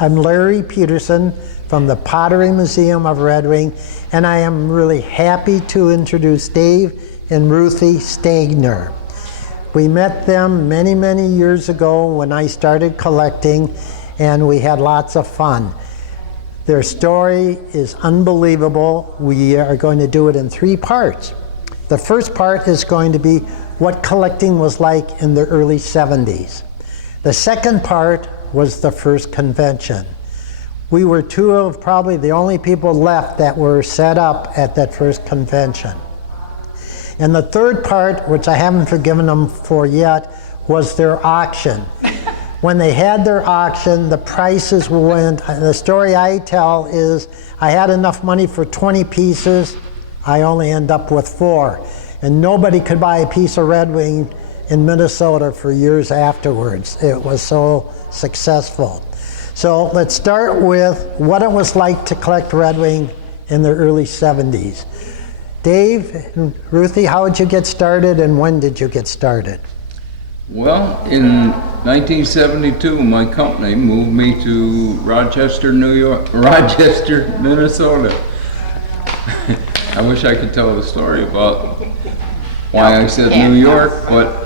I'm Larry Peterson from the Pottery Museum of Red Wing, and I am really happy to introduce Dave and Ruthie Stagner. We met them many, many years ago when I started collecting, and we had lots of fun. Their story is unbelievable. We are going to do it in 3 parts. The first part is going to be what collecting was like in the early 70s. The second part was the first convention. We were 2 of probably the only people left that were set up at that first convention. And the third part, which I haven't forgiven them for yet, was their auction. When they had their auction, the prices went, the story I tell is, I had enough money for 20 pieces, I only end up with 4. And nobody could buy a piece of Red Wing in Minnesota for years afterwards. It was so successful. So let's start with what it was like to collect Red Wing in the early 70s. Dave and Ruthie, how did you get started and when did you get started? Well, in 1972, my company moved me to Rochester, Minnesota. I wish I could tell the story about why I said New York, but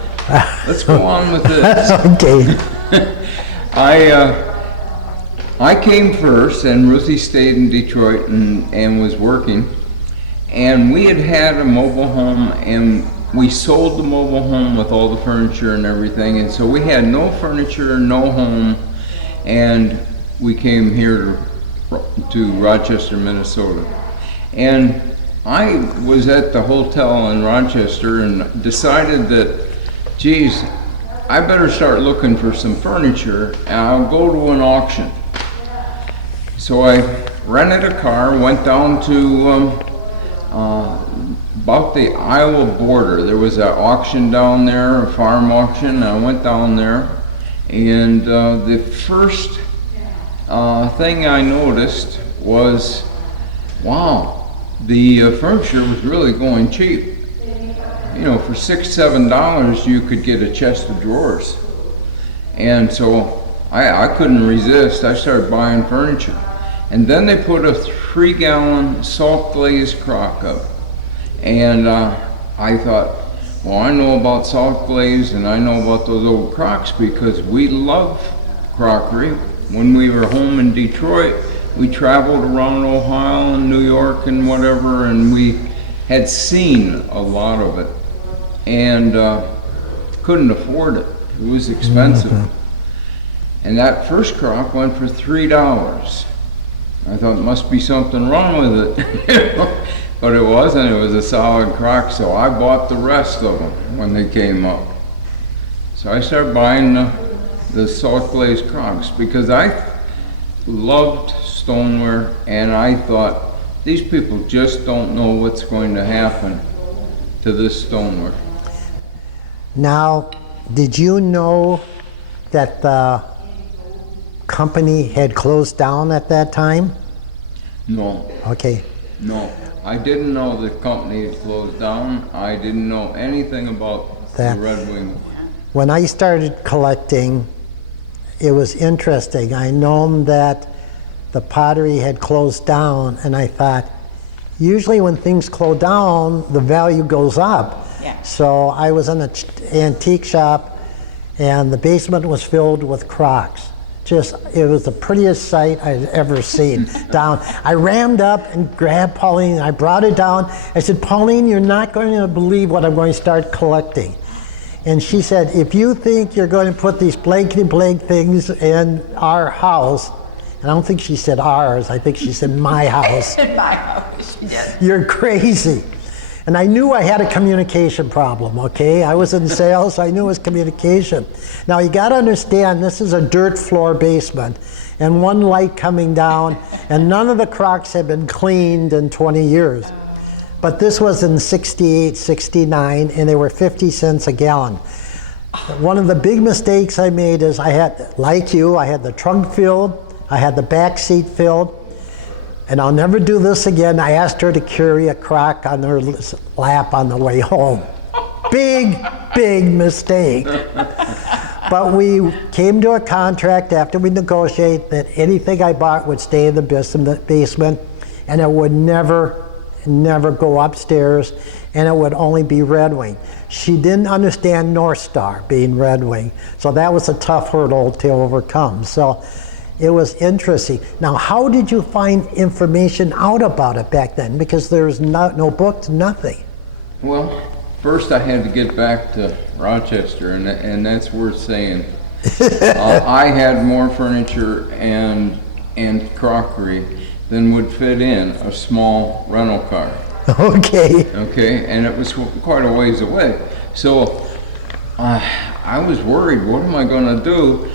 let's go on with this. Okay. I came first, and Ruthie stayed in Detroit and was working. And we had a mobile home, and we sold the mobile home with all the furniture and everything, and so we had no furniture, no home, and we came here to Rochester, Minnesota. And I was at the hotel in Rochester and decided that, geez, I better start looking for some furniture, and I'll go to an auction. So I rented a car, went down to about the Iowa border. There was an auction down there, a farm auction. I went down there, and the first thing I noticed was, wow, the furniture was really going cheap. You know, for $6, $7 you could get a chest of drawers. And so I couldn't resist. I started buying furniture. And then they put a 3-gallon salt glazed crock up. And I thought, well, I know about salt glaze and I know about those old crocks because we love crockery. When we were home in Detroit, we traveled around Ohio and New York and whatever, and we had seen a lot of it and couldn't afford it. It was expensive. And that first crock went for $3. I thought there must be something wrong with it. But it wasn't. It was a solid crock, so I bought the rest of them when they came up. So I started buying the salt glazed crocks because I loved stoneware, and I thought, these people just don't know what's going to happen to this stoneware. Now, did you know that the company had closed down at that time? No. Okay. No. I didn't know the company had closed down. I didn't know anything about the Red Wing. When I started collecting, it was interesting. I known that the pottery had closed down, and I thought, usually when things close down, the value goes up. Yeah. So I was in an antique shop, and the basement was filled with crocks. It was the prettiest sight I'd ever seen down. I rammed up and grabbed Pauline, and I brought it down. I said, Pauline, you're not going to believe what I'm going to start collecting. And she said, if you think you're going to put these blankety blank things in our house, and I don't think she said ours, I think she said my house. In my house, yes. You're crazy. And I knew I had a communication problem, okay? I was in sales, so I knew it was communication. Now you gotta understand, this is a dirt floor basement and one light coming down, and none of the crocks had been cleaned in 20 years. But this was in 68, 69, and they were 50 cents a gallon. One of the big mistakes I made is I had, like you, I had the trunk filled, I had the back seat filled, and I'll never do this again. I asked her to carry a crock on her lap on the way home. Big, big mistake. But we came to a contract after we negotiated that anything I bought would stay in the basement, and it would never go upstairs, and it would only be Red Wing. She didn't understand North Star being Red Wing, so that was a tough hurdle to overcome. So it was interesting. Now, how did you find information out about it back then? Because there's no books, nothing. Well, first I had to get back to Rochester, and that's worth saying. I had more furniture and crockery than would fit in a small rental car. Okay. Okay, and it was quite a ways away. So I was worried, what am I going to do?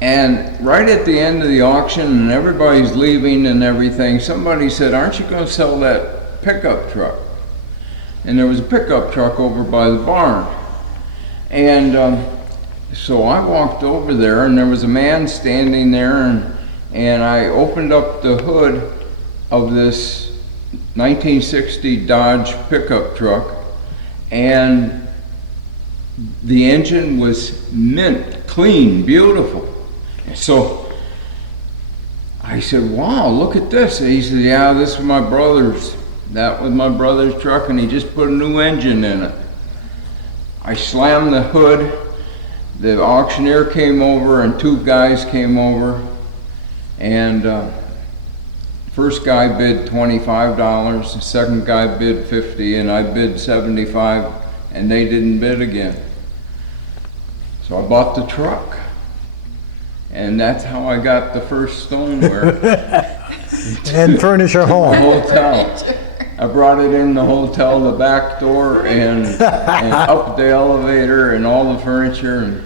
And right at the end of the auction, and everybody's leaving and everything, somebody said, aren't you going to sell that pickup truck? And there was a pickup truck over by the barn. And so I walked over there, and there was a man standing there, and I opened up the hood of this 1960 Dodge pickup truck, and the engine was mint, clean, beautiful. So I said, wow, look at this. And he said, yeah, this was my brother's. That was my brother's truck, and he just put a new engine in it. I slammed the hood. The auctioneer came over, and two guys came over, and first guy bid $25, the second guy bid $50, and I bid $75, and they didn't bid again. So I bought the truck, and that's how I got the first stoneware. And furniture The home. hotel. I brought it in the hotel, the back door, and up the elevator, and all the furniture. And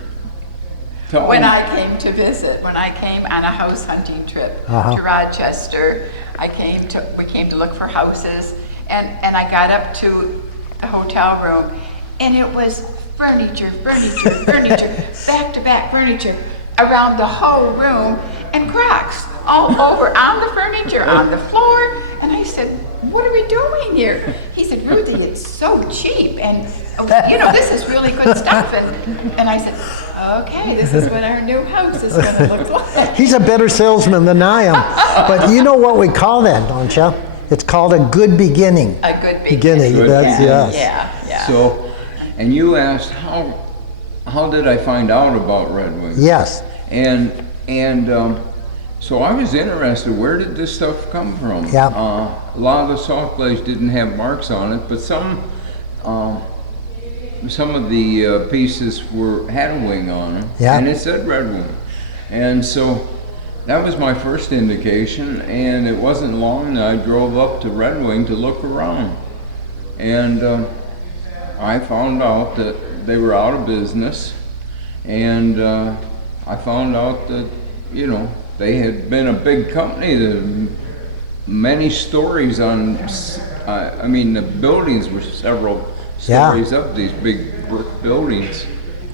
When I came to visit, when I came on a house hunting trip to Rochester, we came to look for houses, and I got up to a hotel room, and it was furniture, back-to-back furniture around the whole room, and Crocs all over on the furniture, on the floor. And I said, what are we doing here? He said, Ruthie, it's so cheap, and this is really good stuff. And I said, okay, this is what our new house is going to look like. He's a better salesman than I am. But you know what we call that, don't you? It's called a good beginning. A good beginning. That's, yes. Yeah. So, and you asked how did I find out about Red Wing? Yes. And so I was interested, where did this stuff come from? Yeah. A lot of the soft glaze didn't have marks on it, but some of the pieces had a wing on them, and it said Red Wing. And so that was my first indication, and it wasn't long that I drove up to Red Wing to look around. And I found out that they were out of business, and I found out that, they had been a big company. Many stories on, the buildings were several stories up, these big brick buildings.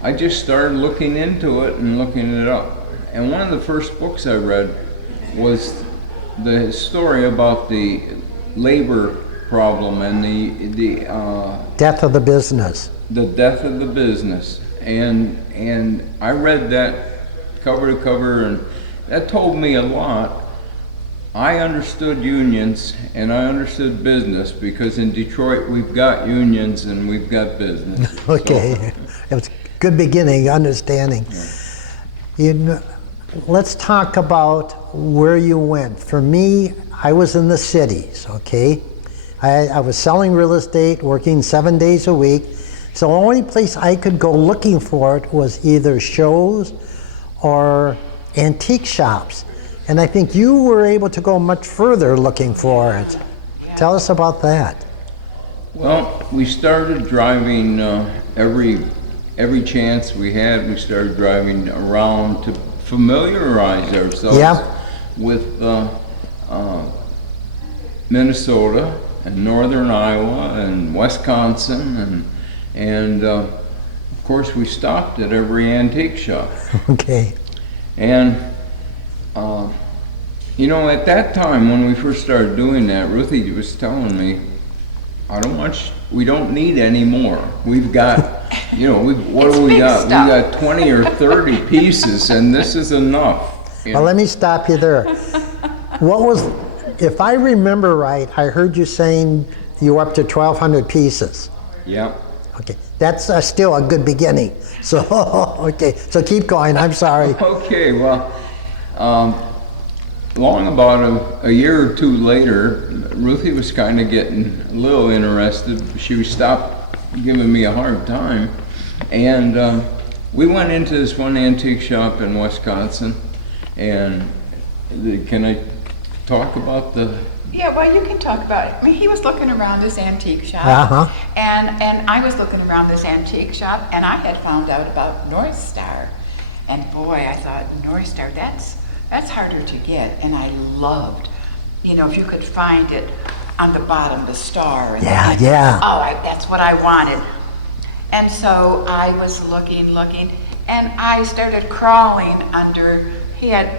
I just started looking into it and looking it up. And one of the first books I read was the story about the labor problem and the death of the business. The death of the business. And I read that cover to cover, and that told me a lot. I understood unions and I understood business, because in Detroit we've got unions and we've got business. Okay, it was good beginning, understanding. Let's talk about where you went. For me, I was in the cities, okay? I was selling real estate, working 7 days a week. So the only place I could go looking for it was either shows or antique shops. And I think you were able to go much further looking for it. Tell us about that. Well, we started driving every chance we had. We started driving around to familiarize ourselves with Minnesota and northern Iowa and Wisconsin, and of course we stopped at every antique shop. Okay. And at that time when we first started doing that, Ruthie was telling me, we don't need any more. We've got you know, what It's do we big got? stuff. We got 20 or 30 pieces, and this is enough. You Well, know? let me stop you there. What was, if I remember right, I heard you saying you were up to 1,200 pieces. Yeah. Okay, that's still a good beginning. So, okay, so keep going, I'm sorry. Okay, well, long about a year or two later, Ruthie was kind of getting a little interested. She stopped giving me a hard time. And we went into this one antique shop in Wisconsin. And can I talk about the... Yeah, well, you can talk about it. I mean, he was looking around this antique shop, Uh-huh. and I was looking around this antique shop, and I had found out about North Star, and boy, I thought North Star, that's harder to get, and I loved, you know, if you could find it on the bottom, the star. And Yeah, yeah. That's what I wanted, and so I was looking, and I started crawling under. He had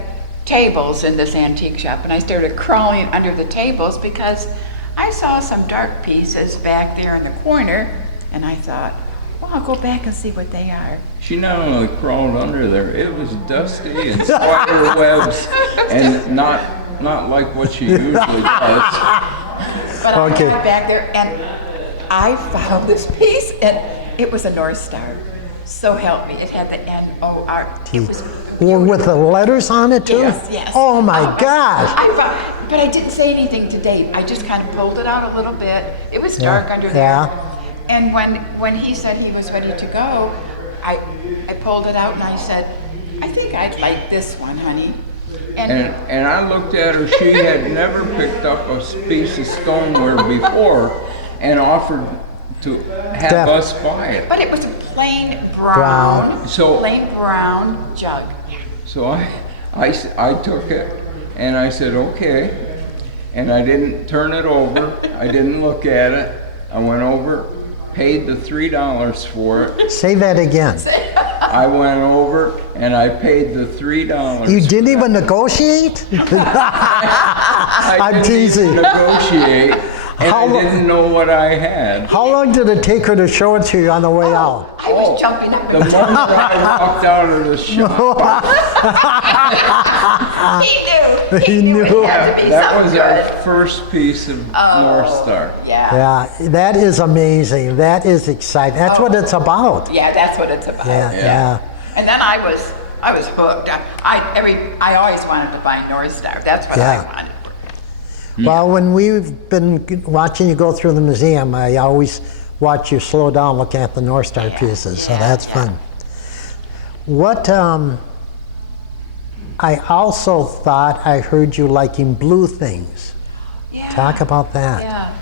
tables in this antique shop, and I started crawling under the tables because I saw some dark pieces back there in the corner, and I thought, well, I'll go back and see what they are. She not only crawled under there, it was dusty and spider webs, and not like what she usually does. But Okay. I got back there, and I found this piece, and it was a North Star. So help me, it had the N-O-R. It was Well, with the letters on it too? Yes. Oh my gosh. But I didn't say anything to Dave. I just kind of pulled it out a little bit. It was dark under there. Yeah. And when he said he was ready to go, I pulled it out and I said, I think I'd like this one, honey. And I looked at her, she had never picked up a piece of stoneware before and offered to have us buy it. But it was a plain brown, So- plain brown jug. So I took it and I said, okay. And I didn't turn it over. I didn't look at it. I went over, paid the $3 for it. Say that again. I went over and I paid the $3. You didn't even negotiate? I I'm didn't teasing. even negotiate, and How I lo- didn't know what I had. How long did it take her to show it to you on the way out? I was jumping up The and moment down. I walked out of the shop, He knew. It had to be that something was good. our first piece of North Star. Yeah. Yeah, that is amazing. That is exciting. That's what it's about. Yeah, that's what it's about. Yeah. And then I was hooked. I always wanted to buy North Star. That's what Yeah. I wanted. Well, when we've been watching you go through the museum, I always watch you slow down looking at the North Star pieces, so that's fun. What, I also thought I heard you liking blue things. Yeah. Talk about that. Yeah.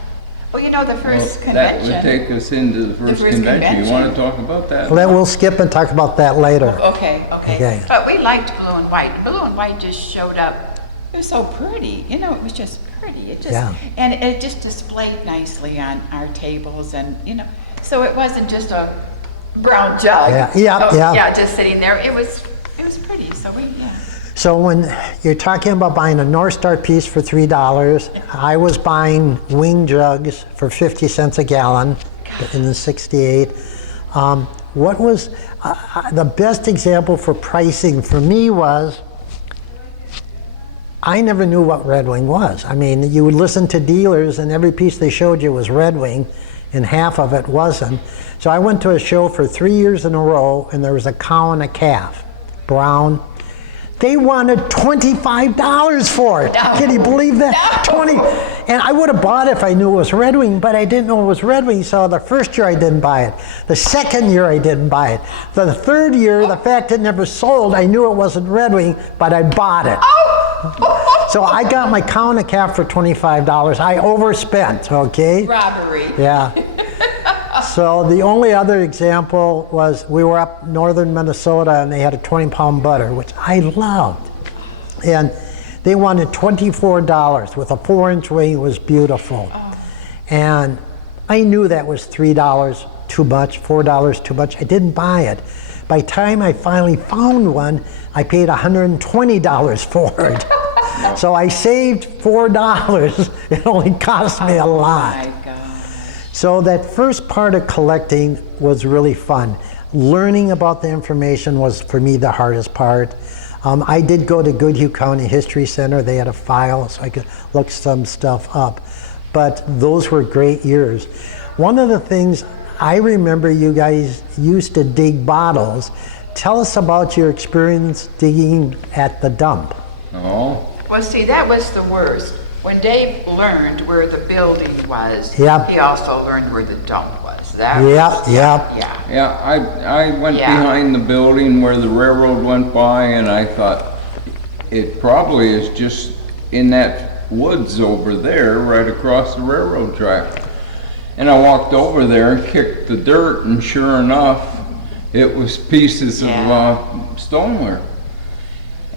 Well, you know, the first That convention. would take us into the first first convention. You want to convention. talk about that? We'll skip and talk about that later. Okay. Okay. But we liked blue and white. Blue and white just showed up. It was so pretty. You know, it was just pretty. It just Yeah. and it just displayed nicely on our tables, and you know, so it wasn't just a brown jug. Yeah. Just sitting there. It was pretty. So So when you're talking about buying a North Star piece for $3, I was buying wing jugs for 50 cents a gallon in the '68. What was the best example for pricing for me was, I never knew what Red Wing was. I mean, you would listen to dealers and every piece they showed you was Red Wing and half of it wasn't. So I went to a show for 3 years in a row and there was a cow and a calf, brown. They wanted $25 for it. Can you believe that? 20. And I would have bought it if I knew it was Red Wing, but I didn't know it was Red Wing, so the first year I didn't buy it. The second year I didn't buy it. The third year, the fact it never sold, I knew it wasn't Red Wing, but I bought it. So I got my cow and a calf for $25. I overspent, okay? Robbery. Yeah. So the only other example was we were up northern Minnesota and they had a 20-pound butter, which I loved. And they wanted $24 with a 4-inch wing. It was beautiful. And I knew that was $3 too much, $4 too much. I didn't buy it. By the time I finally found one, I paid $120 for it. So I saved $4. It only cost me a lot. My God. So that first part of collecting was really fun. Learning about the information was, for me, the hardest part. I did go to Goodhue County History Center. They had a file so I could look some stuff up. But those were great years. One of the things I remember, you guys used to dig bottles. Tell us about your experience digging at the dump. Oh, Well, see, that was the worst. When Dave learned where the building was, Yep. he also learned where the dump was. That Yep, was, yep. Yeah. yeah, I went Yeah. behind the building where the railroad went by, and I thought, it probably is just in that woods over there, right across the railroad track. And I walked over there and kicked the dirt, and sure enough, it was pieces of stoneware.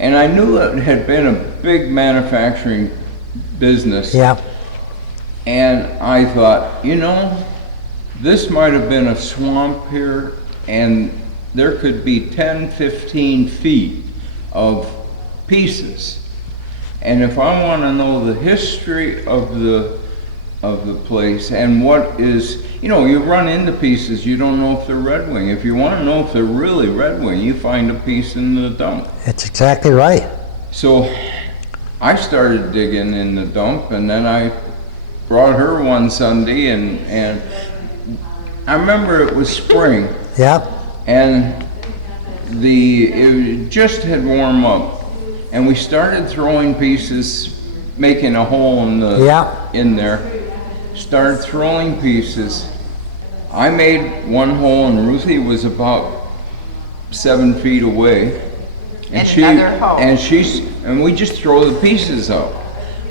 And I knew it had been a big manufacturing business. Yep. And I thought, you know, this might have been a swamp here, and there could be 10, 15 feet of pieces. And if I want to know the history of the place and what is, you know, you run into pieces, you don't know if they're Red Wing. If you want to know if they're really Red Wing, you find a piece in the dump. That's exactly right. So I started digging in the dump, and then I brought her one Sunday, and I remember it was spring, Yep. and it just had warmed up, and we started throwing pieces, making a hole in there. Started throwing pieces. I made one hole, and Ruthie was about 7 feet away. And another hole. And we just throw the pieces out.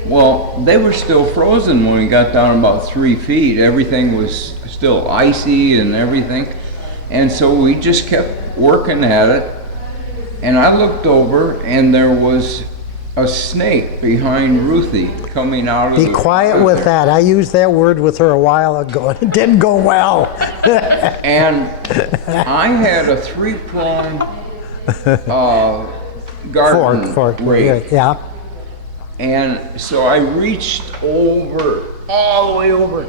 Well, they were still frozen when we got down about 3 feet. Everything was still icy and everything. And so we just kept working at it. And I looked over, and there was a snake behind Ruthie coming out of Be the quiet with that. I used that word with her a while ago, and it didn't go well. And I had a 3-prong garden Fork. rake. Yeah. And so I reached over, all the way over,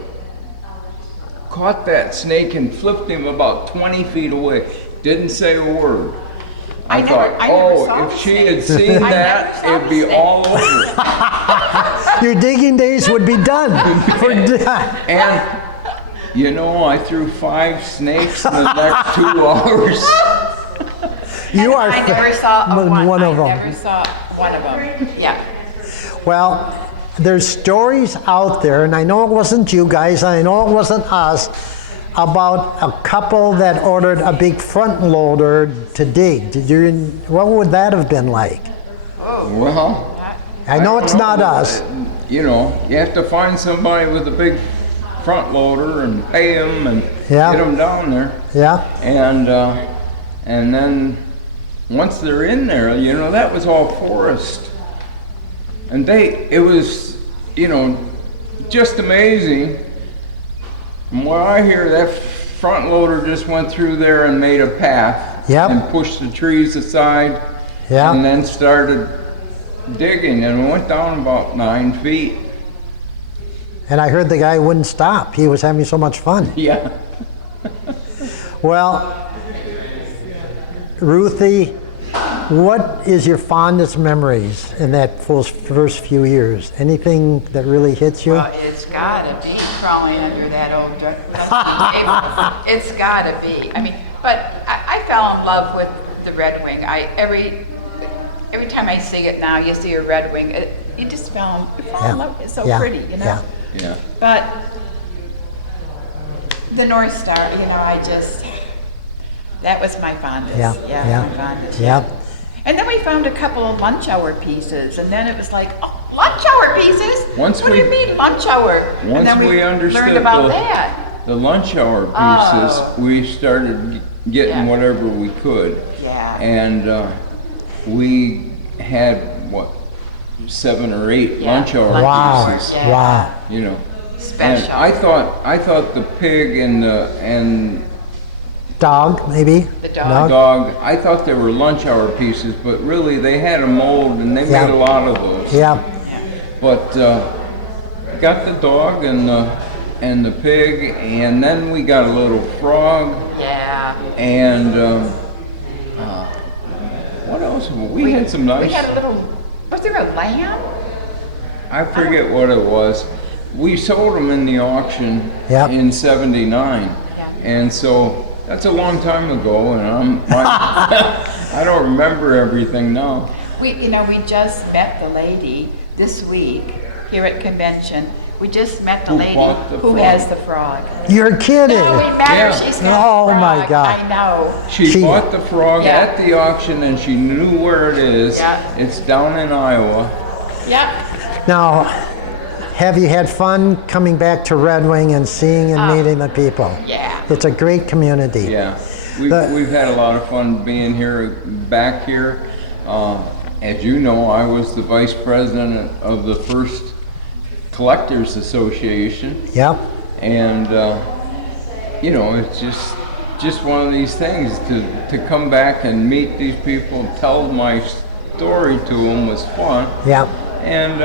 caught that snake and flipped him about 20 feet away. Didn't say a word. I thought, never saw if the she snake. had seen I that, never saw it'd the be snake. all over. Your digging days would be done. And, you know, I threw 5 snakes in the next 2 hours. You are I never saw one of them. I never saw one of them. Yeah. Well, there's stories out there, and I know it wasn't you guys, and I know it wasn't us, about a couple that ordered a big front loader to dig. What would that have been like? Well, I know it's not us. You know, you have to find somebody with a big front loader and pay them and Yeah. get them down there. Yeah. And then once they're in there, you know, that was all forest. And it was, you know, just amazing. From what I hear, that front loader just went through there and made a path. Yep. And pushed the trees aside. Yeah. And then started digging, and we went down about 9 feet. And I heard the guy wouldn't stop. He was having so much fun. Yeah. Well, Ruthie, what is your fondest memories in that first few years? Anything that really hits you? Well, it's gotta be crawling under that old dusty table. It's gotta be. I mean, but I fell in love with the Red Wing. Every time I see it now, you see a Red Wing, you just fall in love. It's so pretty, you know? Yeah. Yeah. But the North Star, you know, that was my fondest. Yeah. My fondest. Yeah. And then we found a couple of lunch hour pieces, and then it was like, oh, lunch hour pieces? Once what do we- you mean lunch hour? And Once then we understood learned about that. the lunch hour pieces, Oh. we started getting Yeah. whatever we could. Yeah. And we had, 7 or 8 Yeah. lunch hour Wow. pieces, Yeah. Wow. you know. Special. And I thought the pig and Dog, maybe? The dog. dog, I thought they were lunch hour pieces, but really they had a mold and they Yeah. made a lot of those. Yeah. But got the dog and and the pig, and then we got a little frog, Yeah. and what else? We had some nice. We had a little, was there a lamb? I forget what it was. We sold them in the auction Yep. in '79, Yeah. and so that's a long time ago, and I don't remember everything now. We just met the lady this week here at convention. We just met the Who lady bought the who frog? has the frog. You're kidding. No, we met Yeah. her. She's got Oh, a frog. my God. I know. She bought the frog Yeah. at the auction, and she knew where it is. Yeah. It's down in Iowa. Yep. Now, have you had fun coming back to Red Wing and seeing and meeting the people? Yeah. It's a great community. Yeah, The- we've had a lot of fun being back here. As you know, I was the vice president of the first Collectors Association, Yep. and it's just one of these things to come back and meet these people, and tell my story to them was fun, Yep. and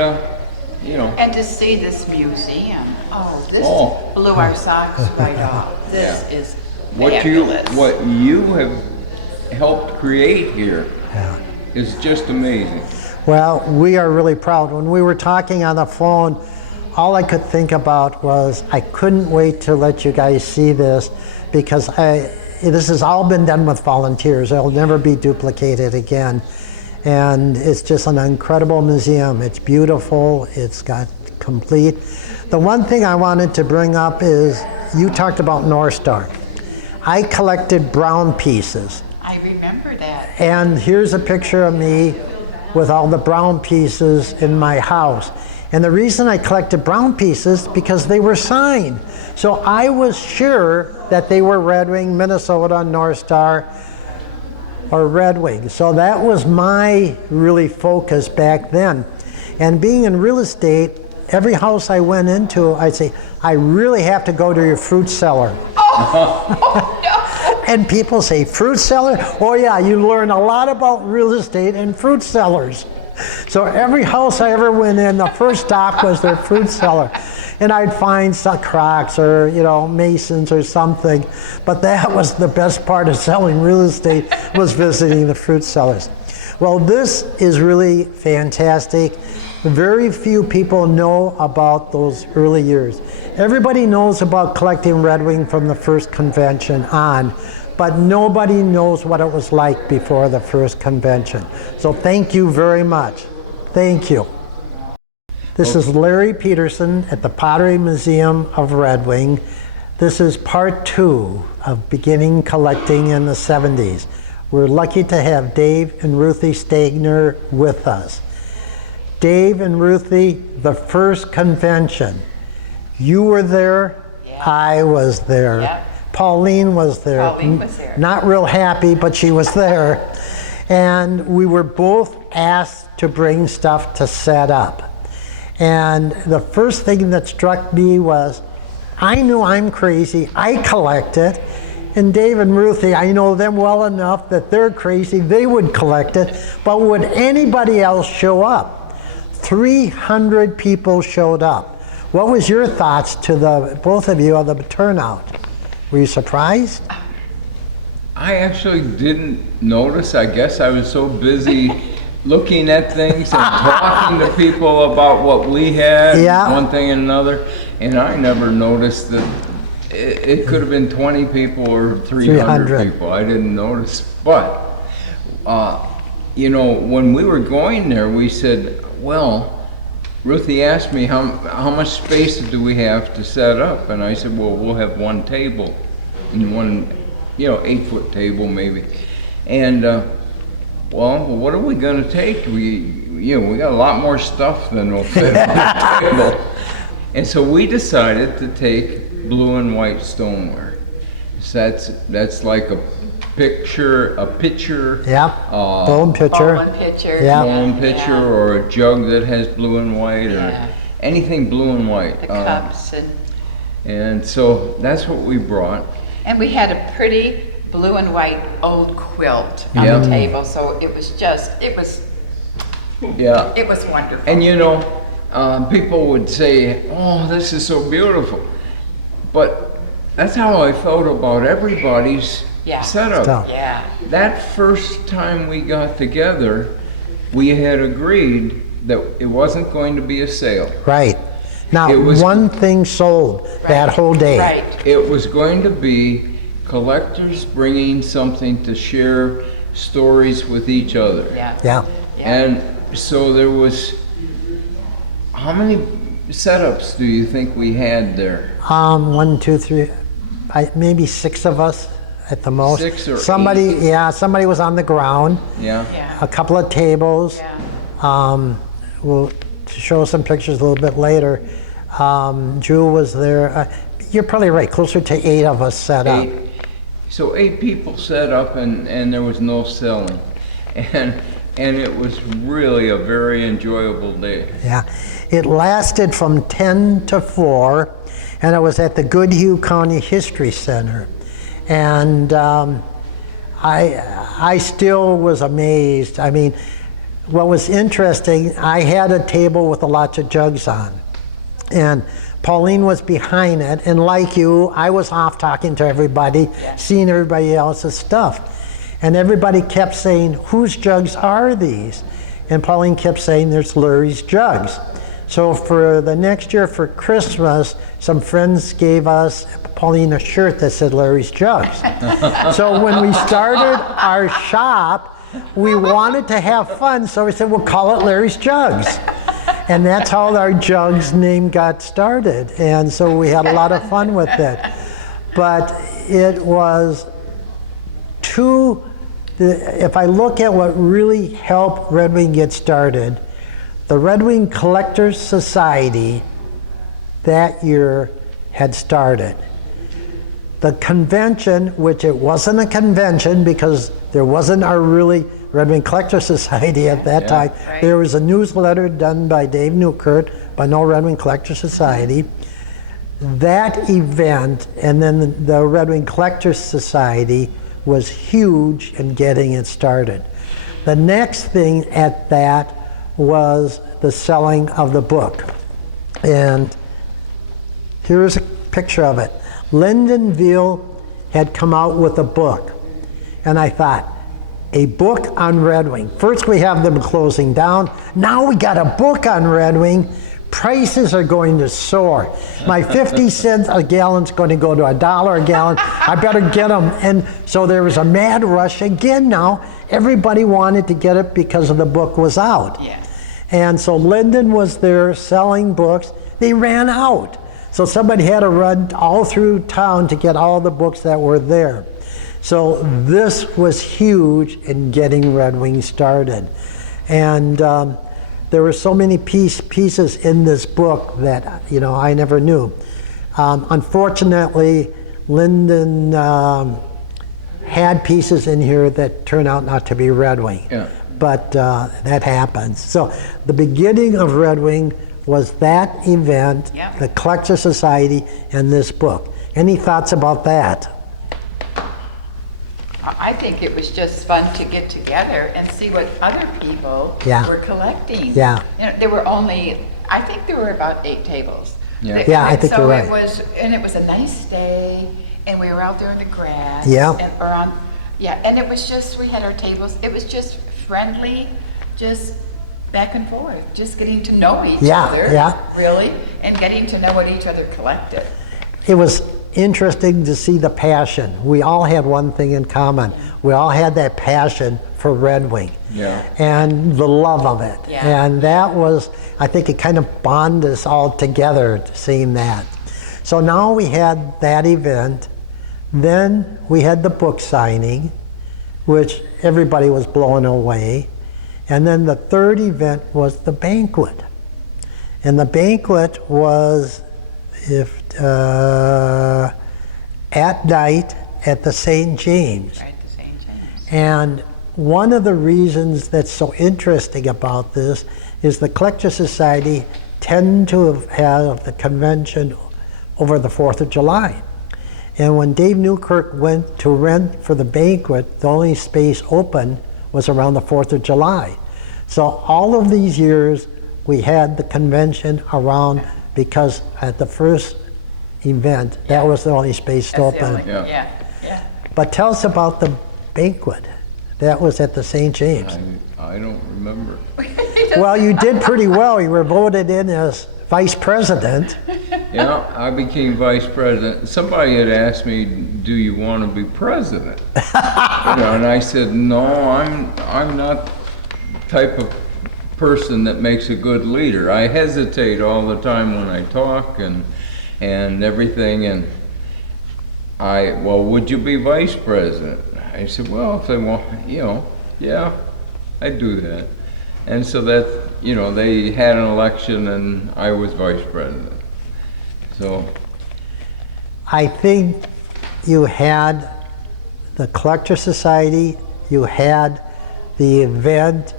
And to see this museum. Oh, this Oh. blew our socks right off. This is what fabulous. you have helped create here Yeah. is just amazing. Well, we are really proud. When we were talking on the phone, all I could think about was I couldn't wait to let you guys see this, because this has all been done with volunteers. It'll never be duplicated again. And it's just an incredible museum. It's beautiful. It's got complete. The one thing I wanted to bring up is you talked about North Star. I collected brown pieces. I remember that. And here's a picture of me with all the brown pieces in my house. And the reason I collected brown pieces because they were signed. So I was sure that they were Red Wing, Minnesota, North Star, or Red Wing. So that was my really focus back then. And being in real estate, every house I went into, I'd say, I really have to go to your fruit cellar. Oh, no. And people say, fruit cellar? Oh yeah, you learn a lot about real estate and fruit cellars. So every house I ever went in, the first stop was their fruit cellar. And I'd find some Crocs or, Masons or something. But that was the best part of selling real estate, was visiting the fruit cellars. Well, this is really fantastic. Very few people know about those early years. Everybody knows about collecting Red Wing from the first convention on, but nobody knows what it was like before the first convention. So thank you very much. Thank you. This is Larry Peterson at the Pottery Museum of Red Wing. This is part 2 of beginning collecting in the 70s. We're lucky to have Dave and Ruthie Stagner with us. Dave and Ruthie, the first convention. You were there, Yeah. I was there. Yep. Pauline was there. Pauline was there. Not real happy, but she was there. And we were both asked to bring stuff to set up. And the first thing that struck me was, I knew I'm crazy, I collect it. And Dave and Ruthie, I know them well enough that they're crazy, they would collect it. But would anybody else show up? 300 people showed up. What was your thoughts to the both of you of the turnout? Were you surprised? I actually didn't notice. I guess I was so busy looking at things and talking to people about what we had, Yeah. one thing and another, and I never noticed that it could have been 20 people or 300 people. I didn't notice. But, when we were going there, we said, well, Ruthie asked me how much space do we have to set up, and I said, well, we'll have one table and one 8-foot table maybe. And well, what are we going to take? We got a lot more stuff than will fit on the table. And so we decided to take blue and white stoneware. So that's like a pitcher. Yep. Bone pitcher. Bowling pitcher. Yeah. Bone pitcher, Yeah. or a jug that has blue and white, or Yeah. anything blue and white. The cups And so that's what we brought. and we had a pretty blue and white old quilt on Yeah. the table, so it was Yeah. it was wonderful. And people would say, oh, this is so beautiful. But that's how I felt about everybody's Yeah. setup. Stuff. Yeah. That first time we got together, we had agreed that it wasn't going to be a sale. Right. Now, It was- one thing sold that whole day. Right. It was going to be collectors bringing something to share stories with each other. Yeah. Yeah. Yeah. And so there was, how many setups do you think we had there? 1, 2, 3, maybe 6 of us at the most. 6 or somebody, 8? Yeah, somebody was on the ground. Yeah? Yeah. A couple of tables. Yeah. We'll show some pictures a little bit later. Drew was there. You're probably right, closer to 8 of us set up. 8. So 8 people set up and there was no selling. And it was really a very enjoyable day. Yeah. It lasted from 10 to 4, and it was at the Goodhue County History Center. And I still was amazed. I mean, what was interesting, I had a table with a lot of jugs on. And Pauline was behind it, and like you, I was off talking to everybody, seeing everybody else's stuff. And everybody kept saying, whose jugs are these? And Pauline kept saying, there's Larry's jugs. So for the next year for Christmas, some friends gave us, Pauline, a shirt that said Larry's jugs. So when we started our shop, we wanted to have fun, so we said, we'll call it Larry's Jugs. And that's how our Jugs name got started. And so we had a lot of fun with it. But it was if I look at what really helped Red Wing get started, the Red Wing Collectors Society that year had started. The convention, which it wasn't a convention because there wasn't a really Red Wing Collector Society at that time. Right. There was a newsletter done by Dave Newkirk, but no Red Wing Collector Society. That event, and then the Red Wing Collectors Society, was huge in getting it started. The next thing at that was the selling of the book. And here's a picture of it. Lyndonville had come out with a book. And I thought, a book on Red Wing. First we have them closing down. Now we got a book on Red Wing. Prices are going to soar. My 50 cents a gallon's going to go to $1 a gallon. I better get them. And so there was a mad rush again now. Everybody wanted to get it because of the book was out. Yeah. And so Lyndon was there selling books. They ran out. So somebody had to run all through town to get all the books that were there. So this was huge in getting Red Wing started. And there were so many pieces in this book that, I never knew. Unfortunately, Lyndon had pieces in here that turned out not to be Red Wing. Yeah. But that happens. So the beginning of Red Wing was that event, Yep. the Collector Society, and this book. Any thoughts about that? I think it was just fun to get together and see what other people Yeah. were collecting. Yeah. There were I think there were about 8 tables. Yeah. Yeah, I And think so you're right. it was a nice day, and we were out there in the grass. Yeah. And it was just, we had our tables, it was just friendly, just back and forth, just getting to know each Yeah, other. yeah. Really, and getting to know what each other collected. It was interesting to see the passion. We all had one thing in common. We all had that passion for Red Wing. Yeah. And the love of it. Yeah. And that was, I think it kind of bonded us all together, seeing that. So now we had that event. Then we had the book signing, which everybody was blown away. And then the third event was the banquet. And the banquet was at night at the St. James. Right, the same things. And one of the reasons that's so interesting about this is the Collector Society tend to have the convention over the 4th of July. And when Dave Newkirk went to rent for the banquet, the only space open was around the 4th of July. So all of these years, we had the convention around because at the first event. That was the only space That's the open. only- Yeah. Yeah. But tell us about the banquet. That was at the St. James. I don't remember. Well, you did pretty well. You were voted in as vice president. Yeah, I became vice president. Somebody had asked me, "Do you want to be president?" And I said, "No, I'm not the type of person that makes a good leader. I hesitate all the time when I talk and everything." And well, would you be vice president? I said, "Well, if they want, yeah, I'd do that." And so that, they had an election and I was vice president. So, I think you had the Collector Society, you had the event,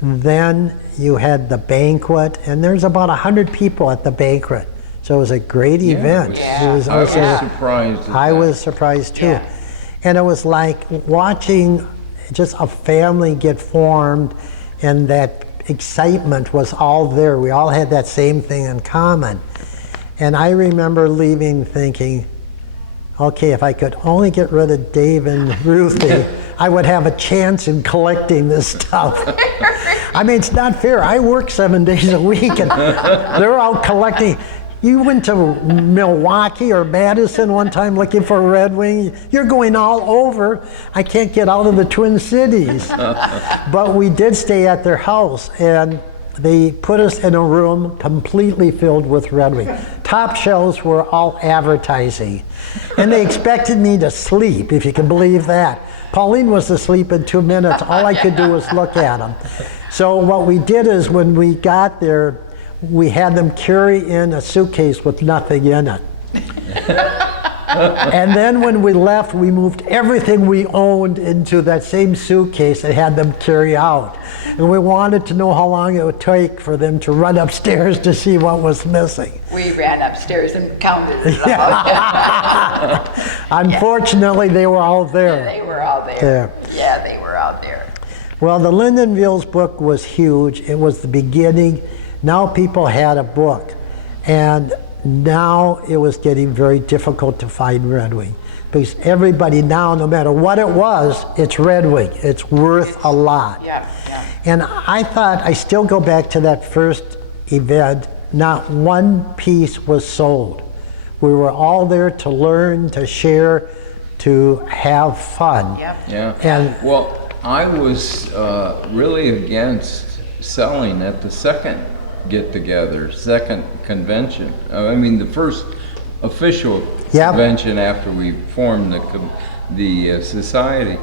then you had the banquet, and there's about 100 people at the banquet. So it was a great event. I was surprised. I was surprised too. Yeah. And it was like watching just a family get formed, and that excitement was all there. We all had that same thing in common. And I remember leaving thinking, okay, if I could only get rid of Dave and Ruthie, I would have a chance in collecting this stuff. I mean, it's not fair. I work 7 days a week and they're out collecting. You went to Milwaukee or Madison one time looking for a Red Wing. You're going all over. I can't get out of the Twin Cities. But we did stay at their house, and they put us in a room completely filled with Red Wing. Top shelves were all advertising. And they expected me to sleep, if you can believe that. Pauline was asleep in 2 minutes. All I could do was look at them. So what we did is when we got there, we had them carry in a suitcase with nothing in it. And then when we left, we moved everything we owned into that same suitcase and had them carry out. And we wanted to know how long it would take for them to run upstairs to see what was missing. We ran upstairs and counted it all. Unfortunately, they were all there. They were all there. There. Yeah, they were all there. Well, the Lindenville's book was huge. It was the beginning. Now people had a book. And now it was getting very difficult to find Red Wing. Because everybody now, no matter what it was, it's Red Wing. It's worth a lot. Yeah, yeah. And I thought, I still go back to that first event, not one piece was sold. We were all there to learn, to share, to have fun. Yep. Yeah. And Well, I was really against selling at the second get-together, second convention. I mean, the first official Yep. convention after we formed the society.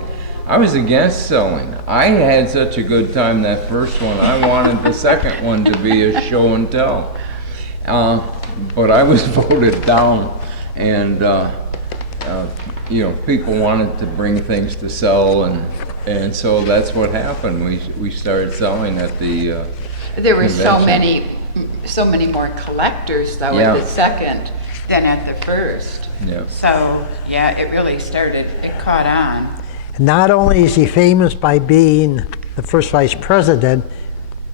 I was against selling. I had such a good time that first one. I wanted the second one to be a show and tell. But I was voted down, and people wanted to bring things to sell, and so that's what happened. We started selling at the There were so convention. many more collectors though Yeah. at the second than at the first. Yeah. So, yeah, it really started, it caught on. not only is he famous by being the first vice president,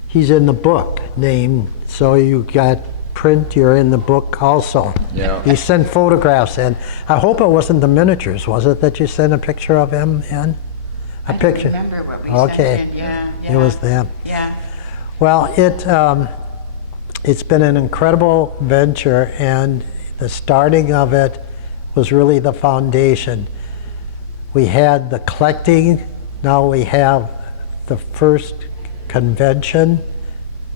he's in the book named, so you got print, you're in the book also. Yeah. You sent photographs in. I hope it wasn't the miniatures, was it, that you sent a picture of him in? A I picture? don't remember what we Okay. sent in, yeah. It was them. Yeah. Well, it's been an incredible venture, and the starting of it was really the foundation. We had the collecting, now we have the first convention,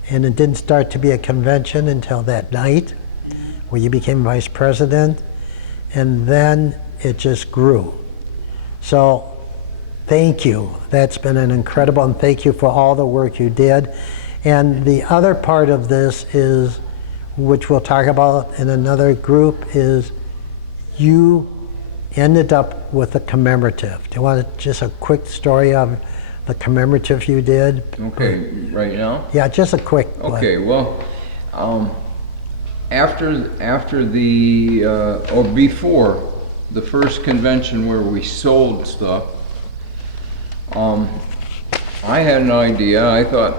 and it didn't start to be a convention until that night, where you became vice president, and then it just grew. So thank you. That's been an incredible, and thank you for all the work you did. And the other part of this is, which we'll talk about in another group, is you ended up with a commemorative. Do you want just a quick story of the commemorative you did? Okay, right now? Yeah, just a quick one. Okay, well, after the, or before the first convention where we sold stuff, I had an idea. I thought,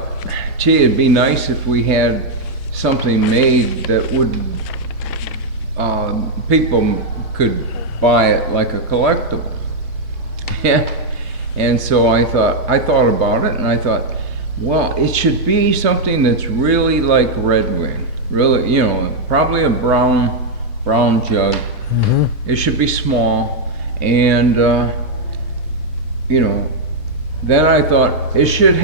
gee, it'd be nice if we had something made that would people could buy it like a collectible. Yeah. And so I thought about it, and I thought, well, it should be something that's really like Red Wing. Really, you know, probably a brown jug. Mm-hmm. It should be small, and you know, then I thought it should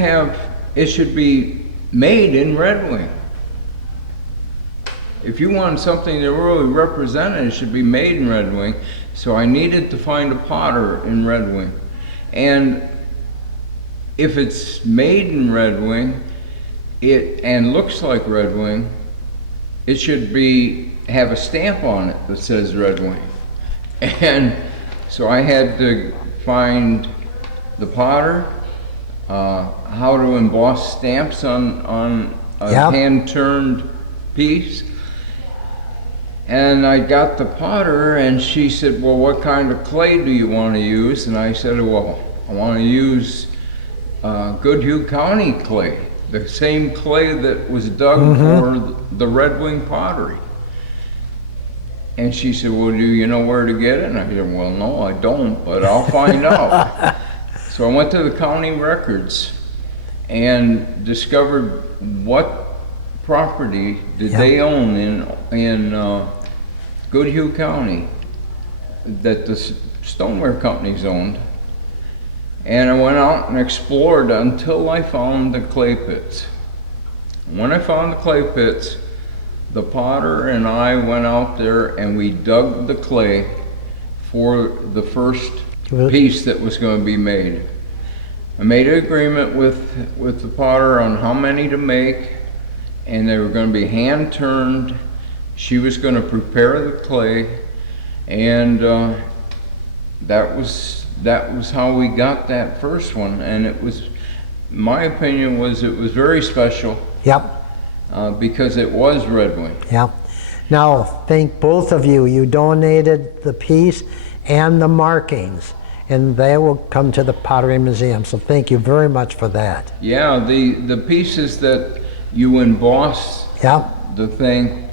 be made in Red Wing. If you want something to really represent it, it should be made in Red Wing. So I needed to find a potter in Red Wing. And if it's made in Red Wing, and looks like Red Wing, it should have a stamp on it that says Red Wing. And so I had to find the potter, how to emboss stamps on a hand-turned piece. And I got the potter, and she said, well, what kind of clay do you want to use? And I said, well, I want to use Goodhue County clay, the same clay that was dug for the Red Wing pottery. And she said, well, do you know where to get it? And I said, well, no, I don't, but I'll find out. So I went to the county records and discovered what property did they own in Goodhue County that the stoneware companies owned. And I went out and explored until I found the clay pits. When I found the clay pits, the potter and I went out there and we dug the clay for the first piece that was going to be made. I made an agreement with the potter on how many to make, and they were going to be hand turned. She was going to prepare the clay, and that was how we got that first one. And it was, my opinion was, it was very special. Yep. Because it was Red Wing. Yep. Now, thank both of you. You donated the piece and the markings, and they will come to the Pottery Museum. So thank you very much for that. Yeah, the pieces that you emboss the thing,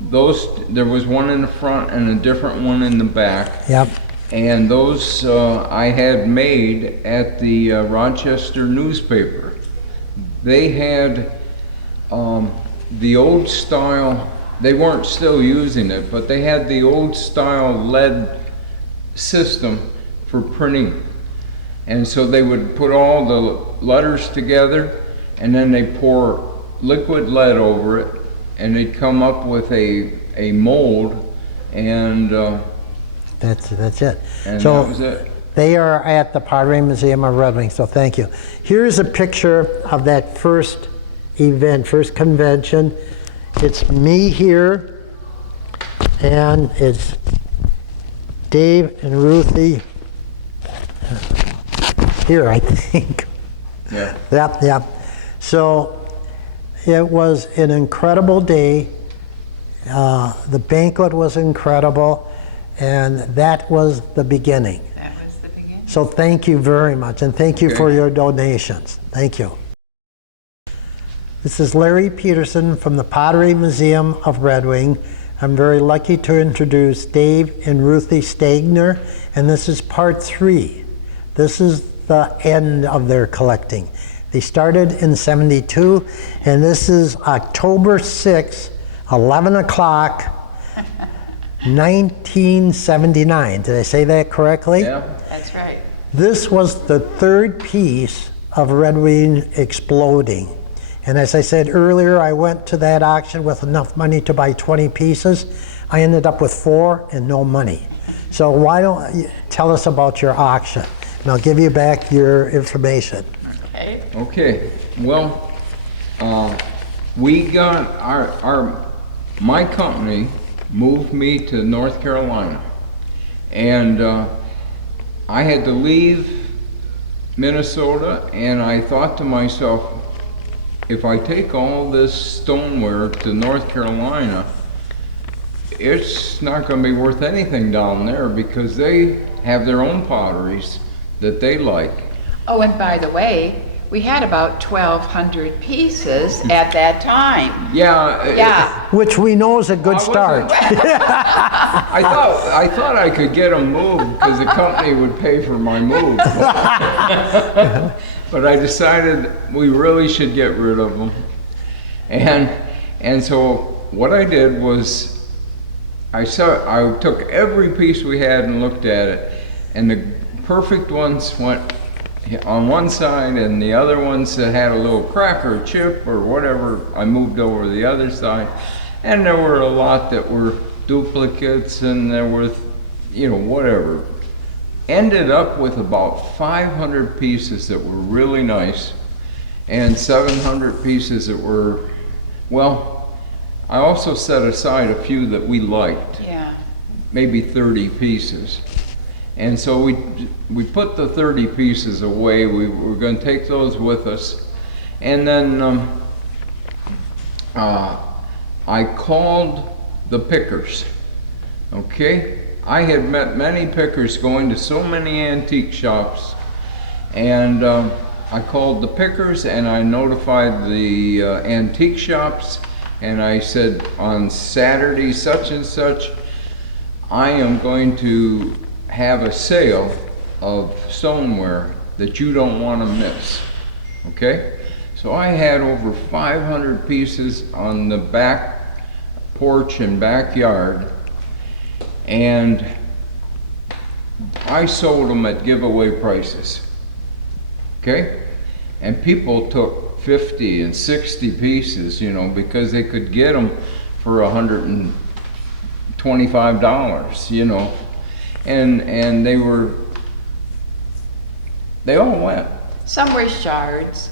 there was one in the front and a different one in the back. Yep. And those I had made at the Rochester newspaper. They had the old style, they weren't still using it, but they had the old style lead system for printing. And so they would put all the letters together, and then they pour liquid lead over it, and they'd come up with a mold, and that's it. And so that was it. They are at the Pottery Museum of Red Wing, so thank you. Here's a picture of that first event, first convention. It's me here, and it's Dave and Ruthie here, I think. Yeah. Yep. So it was an incredible day. The banquet was incredible, and that was the beginning. That was the beginning. So thank you very much, and thank you for your donations. Thank you. This is Larry Peterson from the Pottery Museum of Red Wing. I'm very lucky to introduce Dave and Ruthie Stagner, and this is part 3. This is the end of their collecting. They started in '72, and this is October 6, 11 o'clock, 1979. Did I say that correctly? Yeah. That's right. This was the third piece of Red Wing exploding. And as I said earlier, I went to that auction with enough money to buy 20 pieces. I ended up with 4 and no money. So why don't you tell us about your auction? And I'll give you back your information. Okay. Okay. Well, we got my company moved me to North Carolina, and I had to leave Minnesota, and I thought to myself, if I take all this stoneware to North Carolina, it's not going to be worth anything down there because they have their own potteries that they like. Oh, and by the way, we had about 1,200 pieces at that time. Yeah. Yeah. Which we know is a good I start. I thought I could get them moved because the company would pay for my move. But I decided we really should get rid of them. And so what I did was I took every piece we had and looked at it, and the perfect ones went on one side, and the other ones that had a little crack or chip or whatever, I moved over to the other side. And there were a lot that were duplicates, and there were, you know, whatever. Ended up with about 500 pieces that were really nice, and 700 pieces that were, well, I also set aside a few that we liked. Yeah. Maybe 30 pieces. And so we put the 30 pieces away. We were going to take those with us. And then I called the pickers, okay? I had met many pickers going to so many antique shops, and I called the pickers and I notified the antique shops, and I said, on Saturday such and such, I am going to have a sale of stoneware that you don't want to miss, okay? So I had over 500 pieces on the back porch and backyard, and I sold them at giveaway prices, okay? And people took 50 and 60 pieces, you know, because they could get them for $125, you know. And they all went. Some were shards,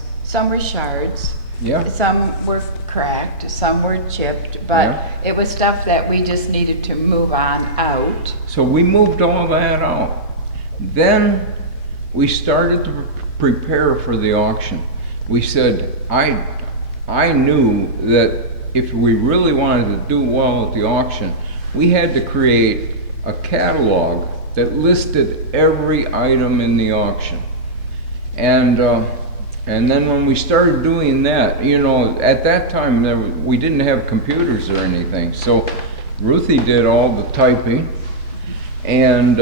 Yeah. some were cracked, some were chipped, but Yeah. it was stuff that we just needed to move on out. So we moved all that out. Then we started to prepare for the auction. We said, I knew that if we really wanted to do well at the auction, we had to create a catalog that listed every item in the auction. And then when we started doing that, you know, at that time we didn't have computers or anything, so Ruthie did all the typing, and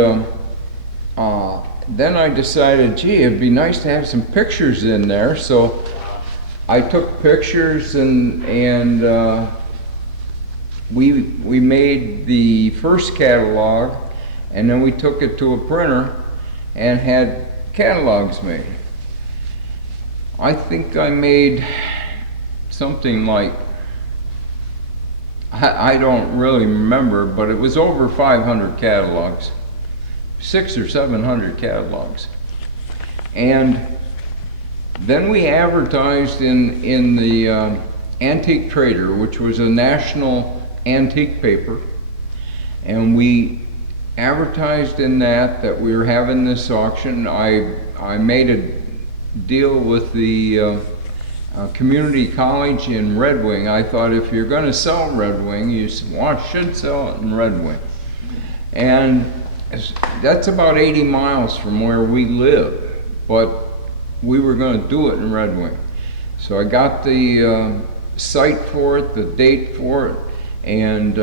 then I decided, gee, it'd be nice to have some pictures in there, so I took pictures and we made the first catalog, and then we took it to a printer and had catalogs made. I think I made something like, I don't really remember, but it was over 500 catalogs, 600 or 700 catalogs. And then we advertised in the Antique Trader, which was a national antique paper, and we advertised in that we were having this auction. I made a deal with the community college in Red Wing. I thought, if you're going to sell Red Wing, you should sell it in Red Wing. And that's about 80 miles from where we live, but we were going to do it in Red Wing. So I got the site for it, the date for it, and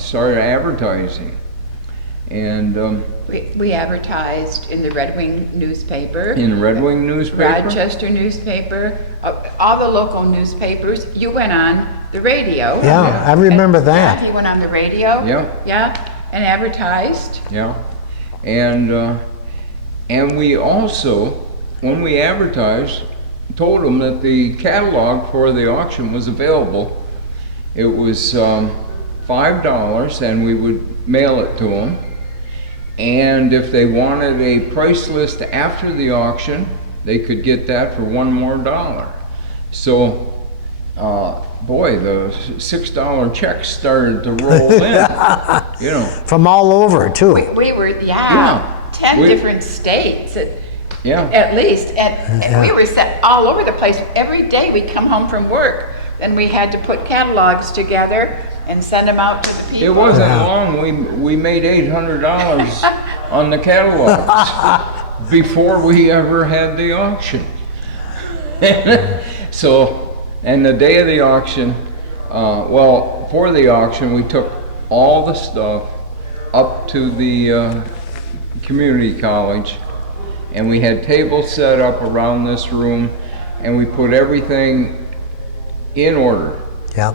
started advertising. And We advertised in the Red Wing newspaper. in the Red Wing newspaper. Rochester newspaper, all the local newspapers. You went on the radio. Yeah, I remember Yeah, that. he went on the radio. Yeah. Yeah, and advertised. Yeah, and we also, when we advertised, told them that the catalog for the auction was available. It was $5, and we would mail it to them. And if they wanted a price list after the auction, they could get that for $1 more. So, boy, the $6 checks started to roll in, you know. From all over, too. We were, Yeah. 10 We- different states Yeah, at least. And we were set all over the place. Every day we'd come home from work, then we had to put catalogs together and send them out to the people. it wasn't long. We made $800 on the catalogs before we ever had the auction. So, and the day of the auction, well, for the auction, we took all the stuff up to the community college, and we had tables set up around this room, and we put everything in order. Yeah.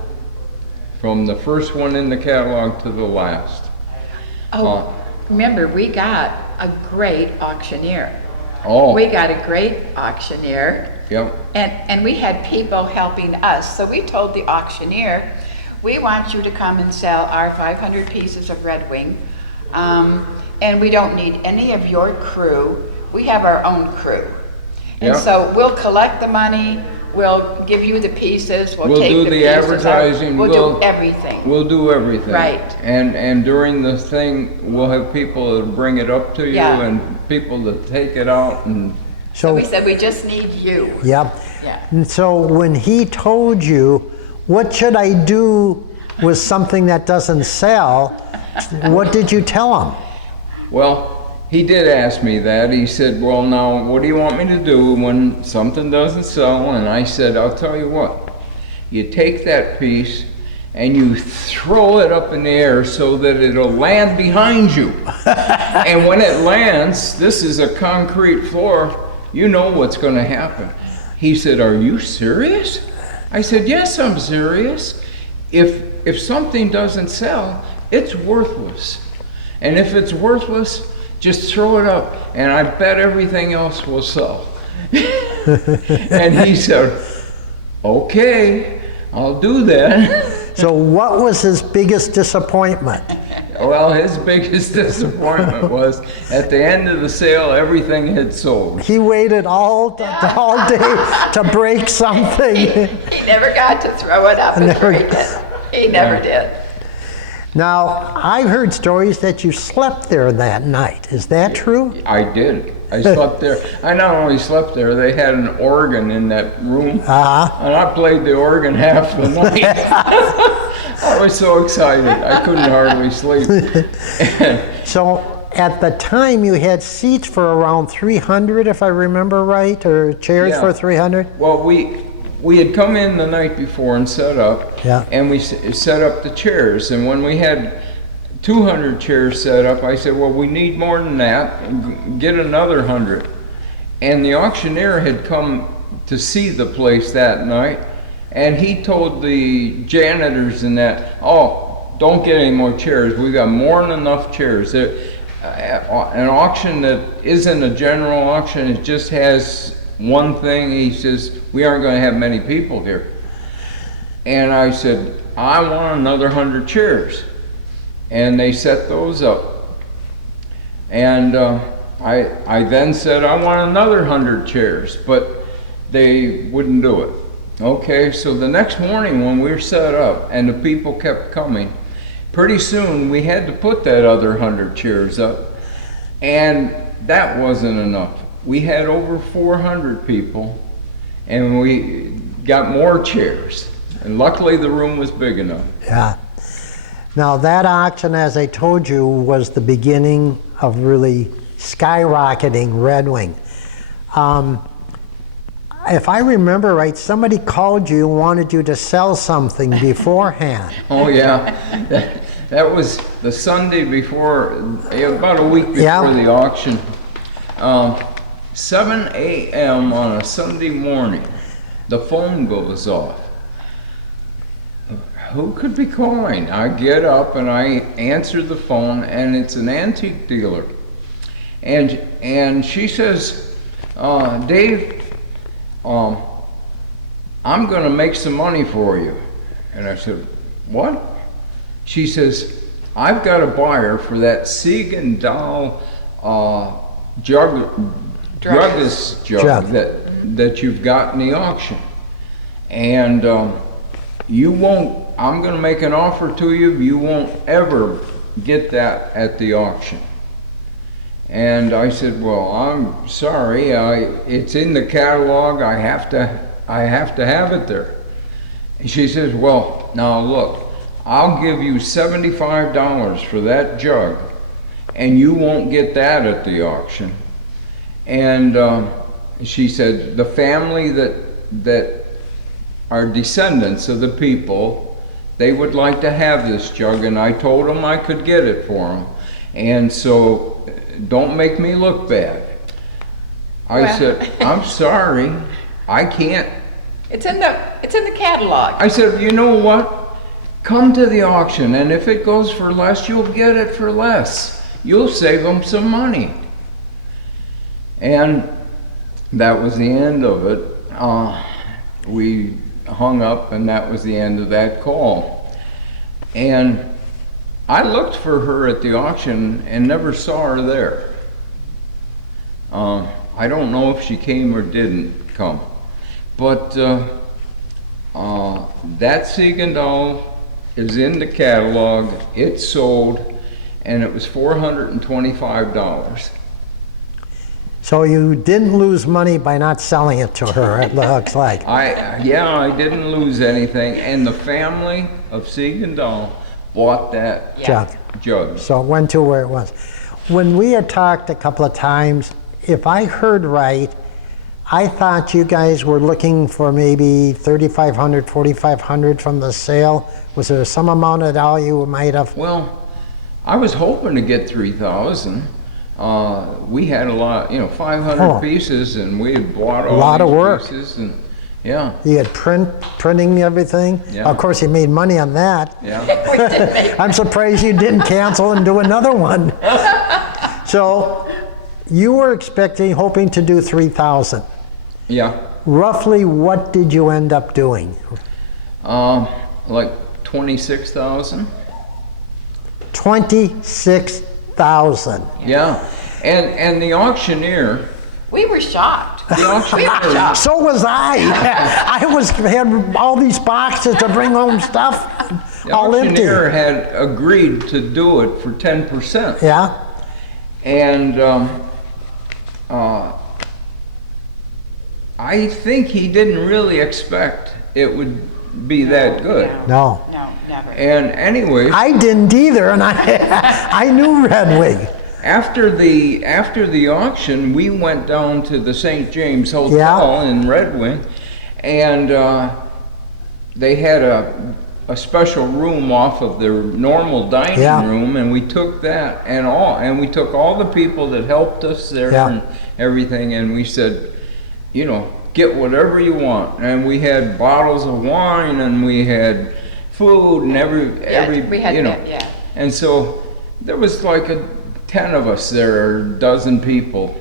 From the first one in the catalog to the last. Oh, remember, we got a great auctioneer. Oh. We got a great auctioneer. Yep. And we had people helping us. So we told the auctioneer, we want you to come and sell our 500 pieces of Red Wing. And we don't need any of your crew. We have our own crew. And Yep. so we'll collect the money, we'll give you the pieces, we'll take do the the pieces out, advertising. we'll do everything. We'll do everything. Right. And during the thing, we'll have people that bring it up to you Yeah. and people that take it out and. So we said, we just need you. Yep. Yeah. And so when he told you, what should I do with something that doesn't sell, what did you tell him? Well, he did ask me that. He said, well, now, what do you want me to do when something doesn't sell? And I said, I'll tell you what. You take that piece and you throw it up in the air so that it'll land behind you. And when it lands, this is a concrete floor, you know what's going to happen. He said, are you serious? I said, yes, I'm serious. If something doesn't sell, it's worthless. And if it's worthless, just throw it up, and I bet everything else will sell. And he said, okay, I'll do that. So what was his biggest disappointment? Well, his biggest disappointment was at the end of the sale, everything had sold. He waited all day to break something. He never got to throw it up and break it. He never did. Now, I've heard stories that you slept there that night. Is that true? I did. I slept there. I not only slept there, they had an organ in that room. Uh-huh. And I played the organ half the night. I was so excited. I couldn't hardly sleep. So at the time you had seats for around 300, if I remember right, or chairs Yeah. for 300? Well, we had come in the night before and set up, Yeah. and we set up the chairs. And when we had 200 chairs set up, I said, well, we need more than that. Get another 100. And the auctioneer had come to see the place that night, and he told the janitors and that, oh, don't get any more chairs. We got more than enough chairs. An auction that isn't a general auction, it just has one thing. He says, we aren't going to have many people here. And I said, I want another 100 chairs. And they set those up. And I then said, I want another 100 chairs, but they wouldn't do it. Okay, so the next morning when we were set up and the people kept coming, pretty soon we had to put that other 100 chairs up, and that wasn't enough. We had over 400 people, and we got more chairs, and luckily the room was big enough. Yeah. Now that auction, as I told you, was the beginning of really skyrocketing Red Wing. If I remember right, somebody called you and wanted you to sell something beforehand. Oh yeah, that was the Sunday before, about a week before the auction. 7 a.m. on a Sunday morning, the phone goes off. Who could be calling? I get up and I answer the phone, and it's an antique dealer. And she says, Dave, I'm going to make some money for you. And I said, what? She says, I've got a buyer for that Siegel druggist jug that you've got in the auction. And you won't, I'm going to make an offer to you, you won't ever get that at the auction. And I said, well, I'm sorry, it's in the catalog, I have to have it there. And she says, well, now look, I'll give you $75 for that jug, and you won't get that at the auction. And she said, the family that that are descendants of the people, they would like to have this jug, and I told them I could get it for them. And so, don't make me look bad. I said, I'm sorry, I can't. It's in the catalog. I said, you know what? Come to the auction, and if it goes for less, you'll get it for less. You'll save them some money. And that was the end of it. We hung up, and that was the end of that call. And I looked for her at the auction and never saw her there. I don't know if she came or didn't come. But that Segan doll is in the catalog. It sold, and it was $425. So you didn't lose money by not selling it to her, it looks like. I didn't lose anything, and the family of Segan doll bought that jug. So it went to where it was. When we had talked a couple of times, if I heard right, I thought you guys were looking for maybe $3,500, $4,500 from the sale. Was there some amount at all you might have? Well, I was hoping to get 3,000. We had a lot, 500 pieces, and we had bought all a lot of work. Pieces, and yeah. You had printing everything. Yeah. Of course, you made money on that. Yeah. I'm surprised you didn't cancel and do another one. So you were hoping to do 3,000. Yeah. Roughly, what did you end up doing? Like 26,000. 26,000. Yeah. And the auctioneer. We were shocked. The auctioneer. So was I. had all these boxes to bring home stuff, The all empty. auctioneer had agreed to do it for 10%. Yeah. And I think he didn't really expect it would be that good. No. No, never. And anyway, I didn't either, and I knew Red Wing. after the auction, we went down to the St. James Hotel in Red Wing, and they had a special room off of their normal dining room, and we took that and we took all the people that helped us there and everything, and we said, get whatever you want. And we had bottles of wine, and we had food, and every we had that, And so there was like 10 of us there, or a dozen people,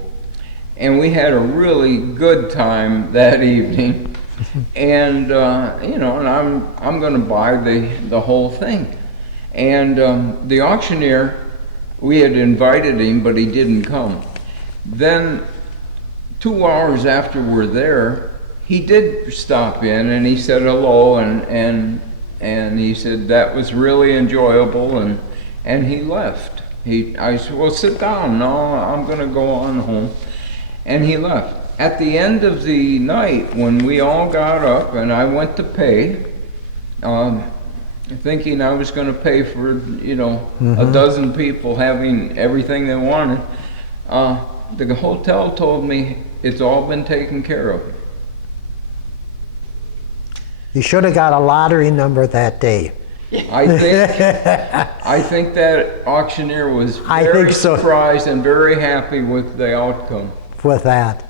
and we had a really good time that evening. And and I'm going to buy the whole thing. And the auctioneer, we had invited him, but he didn't come. Then 2 hours after we're there, he did stop in, and he said hello, and he said that was really enjoyable, and he left. I said, well, sit down. No, I'm going to go on home. And he left. At the end of the night, when we all got up and I went to pay, thinking I was going to pay for, a dozen people having everything they wanted, the hotel told me it's all been taken care of. You should have got a lottery number that day. I think that auctioneer was very surprised and very happy with the outcome. With that.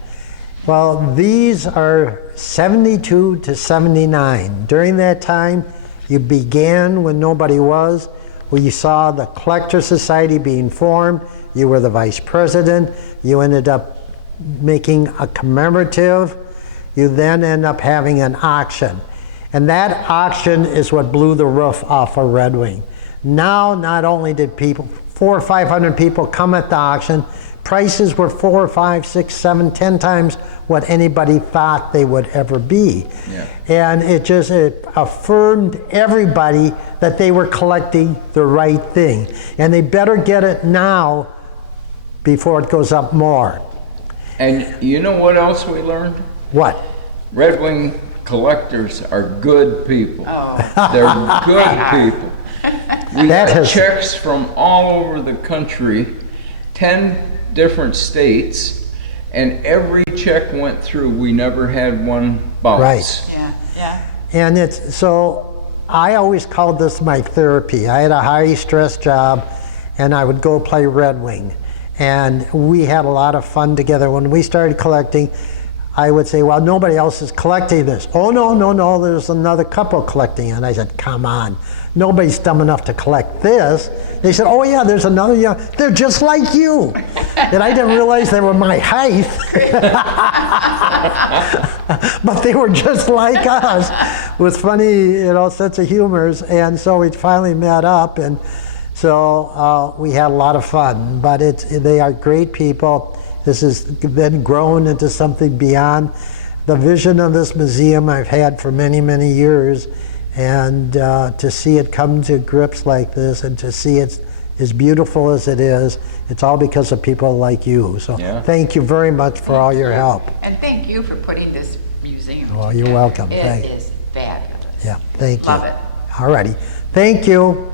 Well, these are 72 to 79. During that time, you began when nobody was, where you saw the Collector Society being formed. You were the vice president. You ended up making a commemorative. You then end up having an auction. And that auction is what blew the roof off of Red Wing. Now, not only did 400 or 500 people come at the auction, prices were 4, 5, 6, 7, 10 times what anybody thought they would ever be. Yeah. And it affirmed everybody that they were collecting the right thing. And they better get it now before it goes up more. And you know what else we learned? What? Red Wing collectors are good people. Oh. They're good people. We had checks from all over the country, 10 different states, and every check went through. We never had one bounce. Right. Yeah, yeah. And it's, so I always called this my therapy. I had a high stress job and I would go play Red Wing. And we had a lot of fun together. When we started collecting, I would say, well, nobody else is collecting this. Oh, no, there's another couple collecting it. And I said, come on, nobody's dumb enough to collect this. They said, oh yeah, there's another, yeah, they're just like you. And I didn't realize they were my height. But they were just like us, with funny, sense of humors. And so we finally met up, and so we had a lot of fun. But they are great people. This has then grown into something beyond the vision of this museum I've had for many, many years. And to see it come to grips like this, and to see it as beautiful as it is, it's all because of people like you. So thank you very much for all your help. And thank you for putting this museum Well, you're welcome. It is fabulous. Yeah, thank you. Love it. All righty. Thank you.